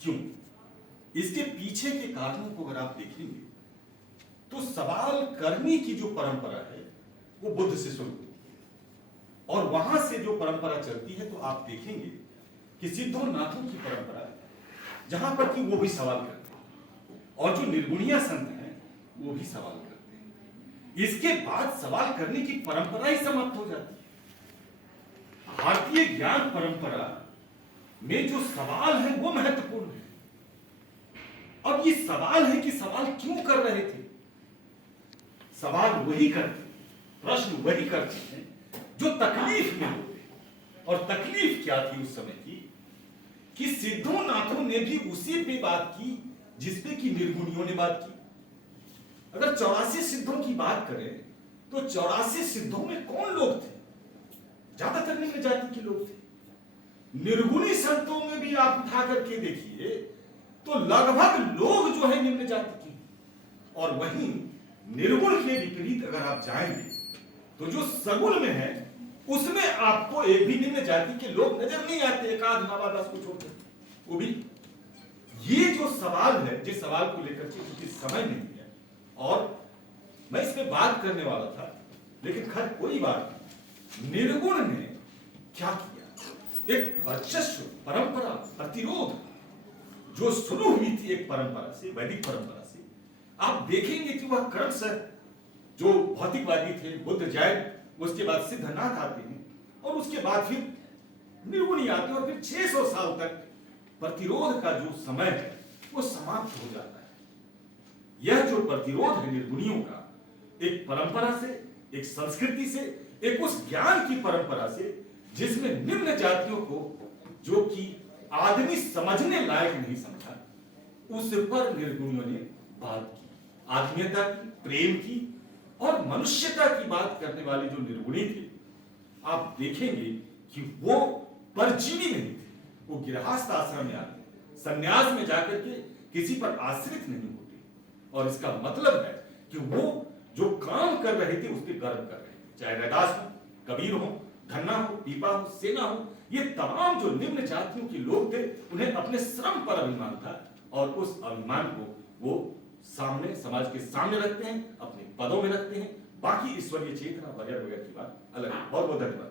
क्यों? इसके पीछे के कारणों को अगर आप देखेंगे तो सवाल करने की जो परंपरा है वो बुद्ध से शुरू हुई और वहां से जो परंपरा चलती है तो आप देखेंगे कि सिद्धोनाथों की परंपरा जहां पर कि वो भी सवाल करते हैं और जो निर्गुणिया संत हैं वो भी सवाल करते हैं। इसके बाद सवाल करने की परंपरा ही समाप्त हो जाती है। भारतीय ज्ञान परंपरा में जो सवाल है वो महत्वपूर्ण है। अब ये सवाल है कि सवाल क्यों कर रहे थे? सवाल वही करते, प्रश्न वही करते हैं जो तकलीफ में होते। और तकलीफ क्या थी उस समय की कि सिद्धोनाथों ने भी उसी पे बात की जिसपे कि निर्गुणियों ने बात की। अगर 84 सिद्धों की बात करें तो 84 सिद्धों में कौन लोग थे? ज्यादातर निम्न जाति के लोग थे। निर्गुणी संतों में भी आप उठा करके देखिए तो लगभग लोग जो है निम्न जाति के। और वहीं निर्गुण के विपरीत अगर आप जाएंगे तो जो सगुण में है उसमें आपको एक भी निम्न जाति के लोग नजर नहीं आते, एक आध मावादास को छोड़कर। वो भी ये जो सवाल है, जिस सवाल को लेकर के क्योंकि समय नहीं है और मैं इस पे बात करने वाला था, लेकिन खैर कोई बात नहीं। निर्गुण ने क्या किया? एक वर्चस्व परंपरा, प्रतिरोध जो शुरू हुई थी एक परंपरा से, वैदिक परंपरा से, आप देखेंगे कि वह क्रमशः जो भौतिकवादी थे, बुद्ध जैन, उसके बाद सिद्धनाथ आते हैं और उसके बाद फिर निर्गुणी आते हैं और फिर 600 साल तक प्रतिरोध का जो समय है वो समाप्त हो जाता है। यह जो प्रतिरोध है निर्गुणियों का, एक परंपरा से, एक संस्कृति से, एक उस ज्ञान की परंपरा से जिसमें निम्न जातियों को जो कि आदमी समझने लायक नहीं समझा, उस पर निर्गुणियों ने बात की। आत्मीयता की, प्रेम की और मनुष्यता की बात करने वाले जो निर्गुणी थे, आप देखेंगे कि वो परजीवी नहीं थे। वो गृहस्थ आश्रम में आते, संन्यास में जाकर के किसी पर आश्रित नहीं होते। और इसका मतलब है कि वो जो काम कर रहे थे उस पर गर्व कर रहे थे। चाहे रैदास हो, कबीर हो, धन्ना हो, पीपा हो, सेना हो, ये तमाम जो निम्न जातियों के लोग थे उन्हें अपने श्रम पर अभिमान था और उस अभिमान को वो सामने, समाज के सामने रखते हैं, अपने पदों में रखते हैं। बाकी ईश्वरीय चेतना वगैरह वगैरह की बात अलग है। बहुत बहुत धन्यवाद।